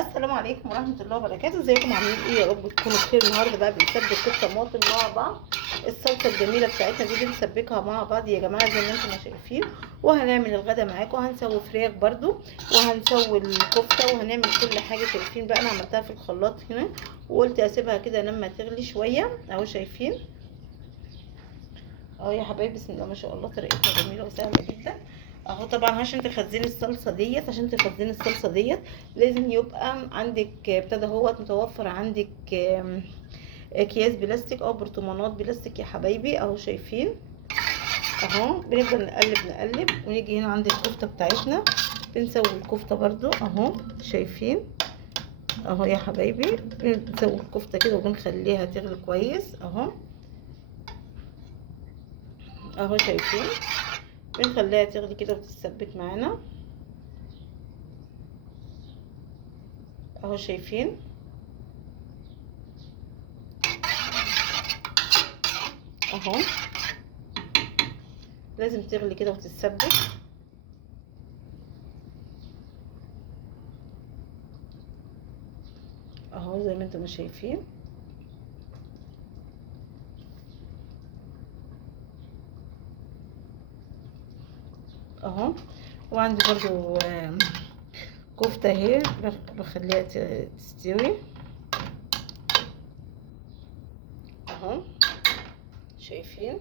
السلام عليكم ورحمة الله وبركاته. ازيكم عاملين ايه؟ يا رب تكونوا بخير. النهارده بقى بنسبك الطماطم مع بعض. الصلصة الجميلة بتاعتنا دي بنسبكها مع بعض يا جماعة زي ما انتم ما شايفين. وهنعمل الغدا معاكم، وهنسوي فراخ برضو، وهنسوي الكفتة، وهنعمل كل حاجة. شايفين بقى انا عملتها في الخلاط هنا، وقلت اسيبها كده لما تغلي شوية. اهو شايفين اهو يا حبايبي، بسم الله ما شاء الله، طريقتها جميله وسهله جدا. اهو طبعا عشان تخزني الصلصه ديت، لازم يبقى عندك ابتدى هو متوفر عندك اكياس بلاستيك او برطمانات بلاستيك يا حبايبي. اهو شايفين اهو بنفضل نقلب ونيجي هنا عند الكفته بتاعتنا، بنسوي الكفته برضو. اهو شايفين اهو يا حبايبي، بنسوي الكفته كده وبنخليها تغلي كويس. اهو شايفين بنخليها تغلي كده وتتسبك معانا. اهو شايفين اهو لازم تغلي كده وتتسبك. اهو زي ما انتم ما شايفين اهو. وعندي برضو كفتة اهي بخليها تستوي. اهو شايفين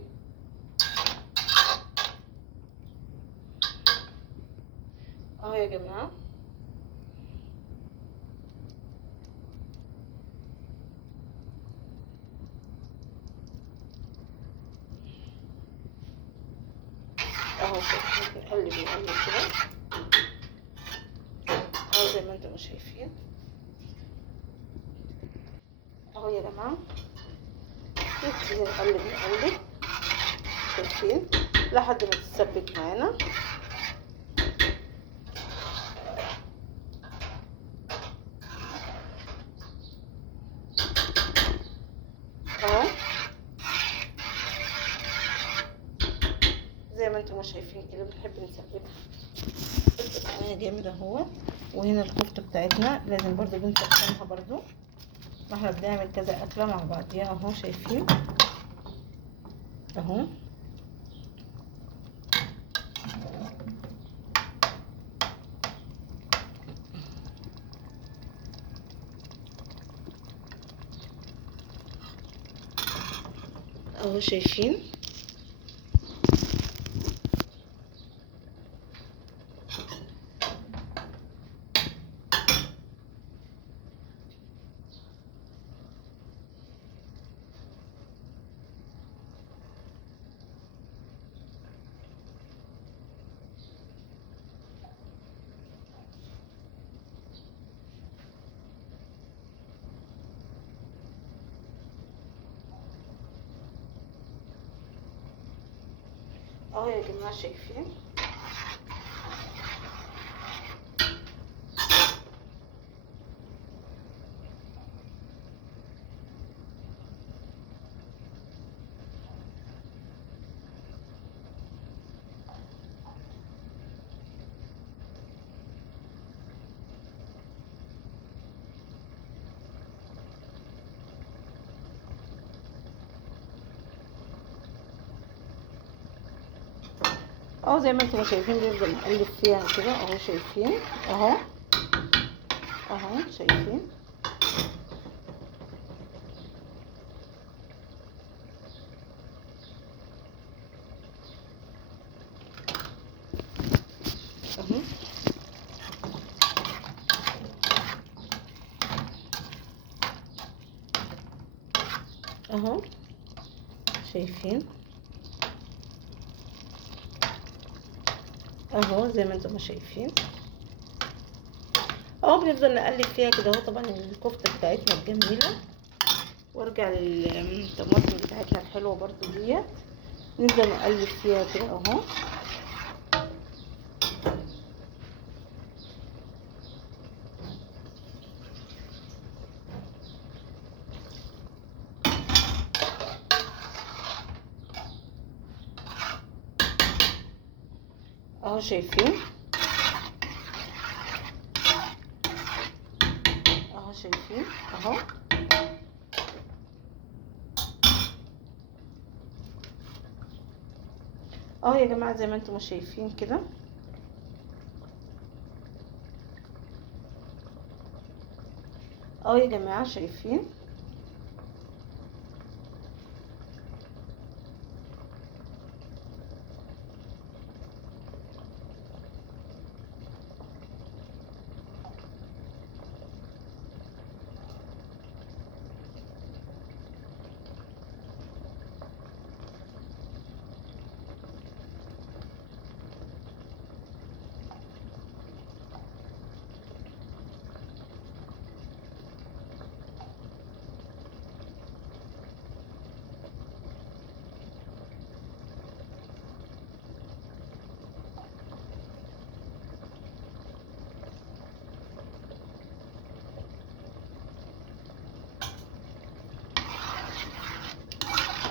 اهو يا جماعة. اهو شايفين نقلب كده اهو زي ما انتم ما شايفين اهو يا جماعة. نقلب شايفين لحد ما تتسبك معانا. اهو زي ما انتم ما شايفين كده بنحب نسبكها معايا جامد اهو. وهنا الكفته بتاعتنا لازم برضو بنسخنها برضو، ما احنا بنعمل كذا اكله مع بعضيها. اهو شايفين اهو اهو شايفين اهو يا جماعه. شايفين اهو زي ما انتم شايفين بنفضل نقلب فيها كده. اهو شايفين اهو شايفين اهو اهو شايفين اهو زي ما انتم شايفين اهو بنفضل نقلب فيها كده اهو. طبعا الكفته بتاعتنا الجميله، وارجع للطماطم بتاعتنا الحلوه برضو ديت، نفضل نقلب فيها كده اهو. اهو شايفين شايفين اهو. اهو يا جماعه زي ما انتم شايفين كده. اهو يا جماعه شايفين.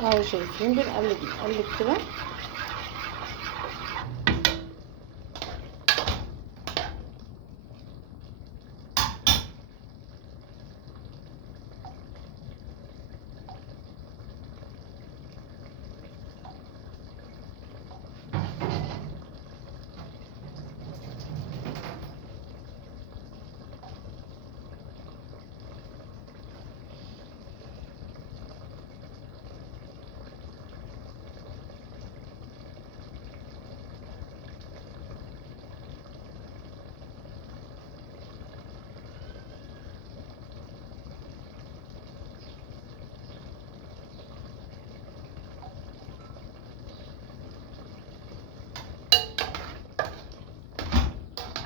اهو شايفين بنقلب كده.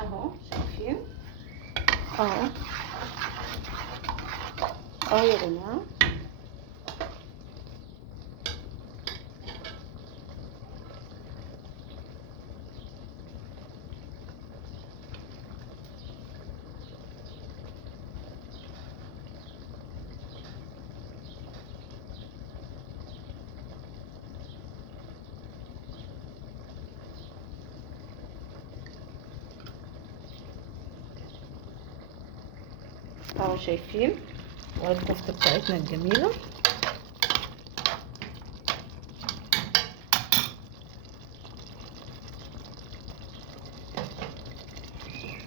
اهو شايفين اهو. اهو يا جماعه. اهو شايفين والكفته بتاعتنا الجميله.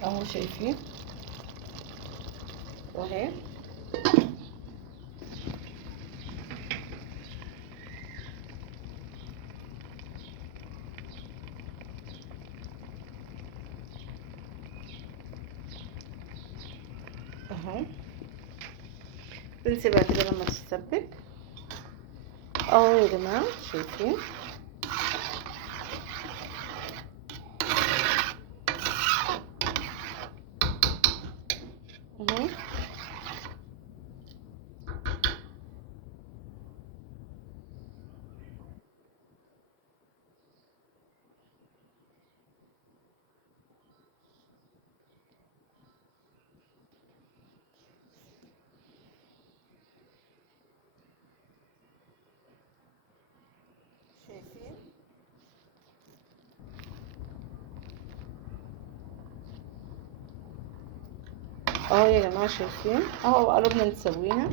اهو شايفين واهي. اهو بنسيبها كده لما تتسبك. اهو يا جماعه شايفين. اهو شايفين. اهو يا جماعه شايفين اهو قربنا نسويها.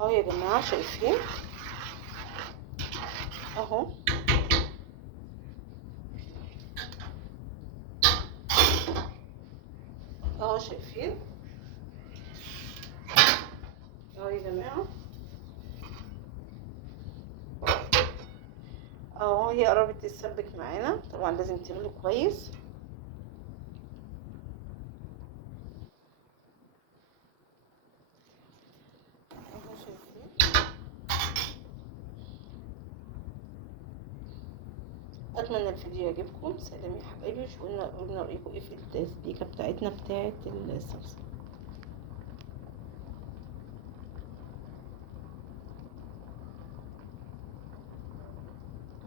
اهو يا جماعه شايفين اهو. اهو شايفين اهو يا جماعه. اهو هي قربت تتسبك معانا، طبعا لازم تغلي كويس. اهو شايفين. اتمنى الفيديو يعجبكم. سلام يا حبايبي. قلنا رايكم ايه في التسبيكه بتاعتنا بتاعت الصلصه.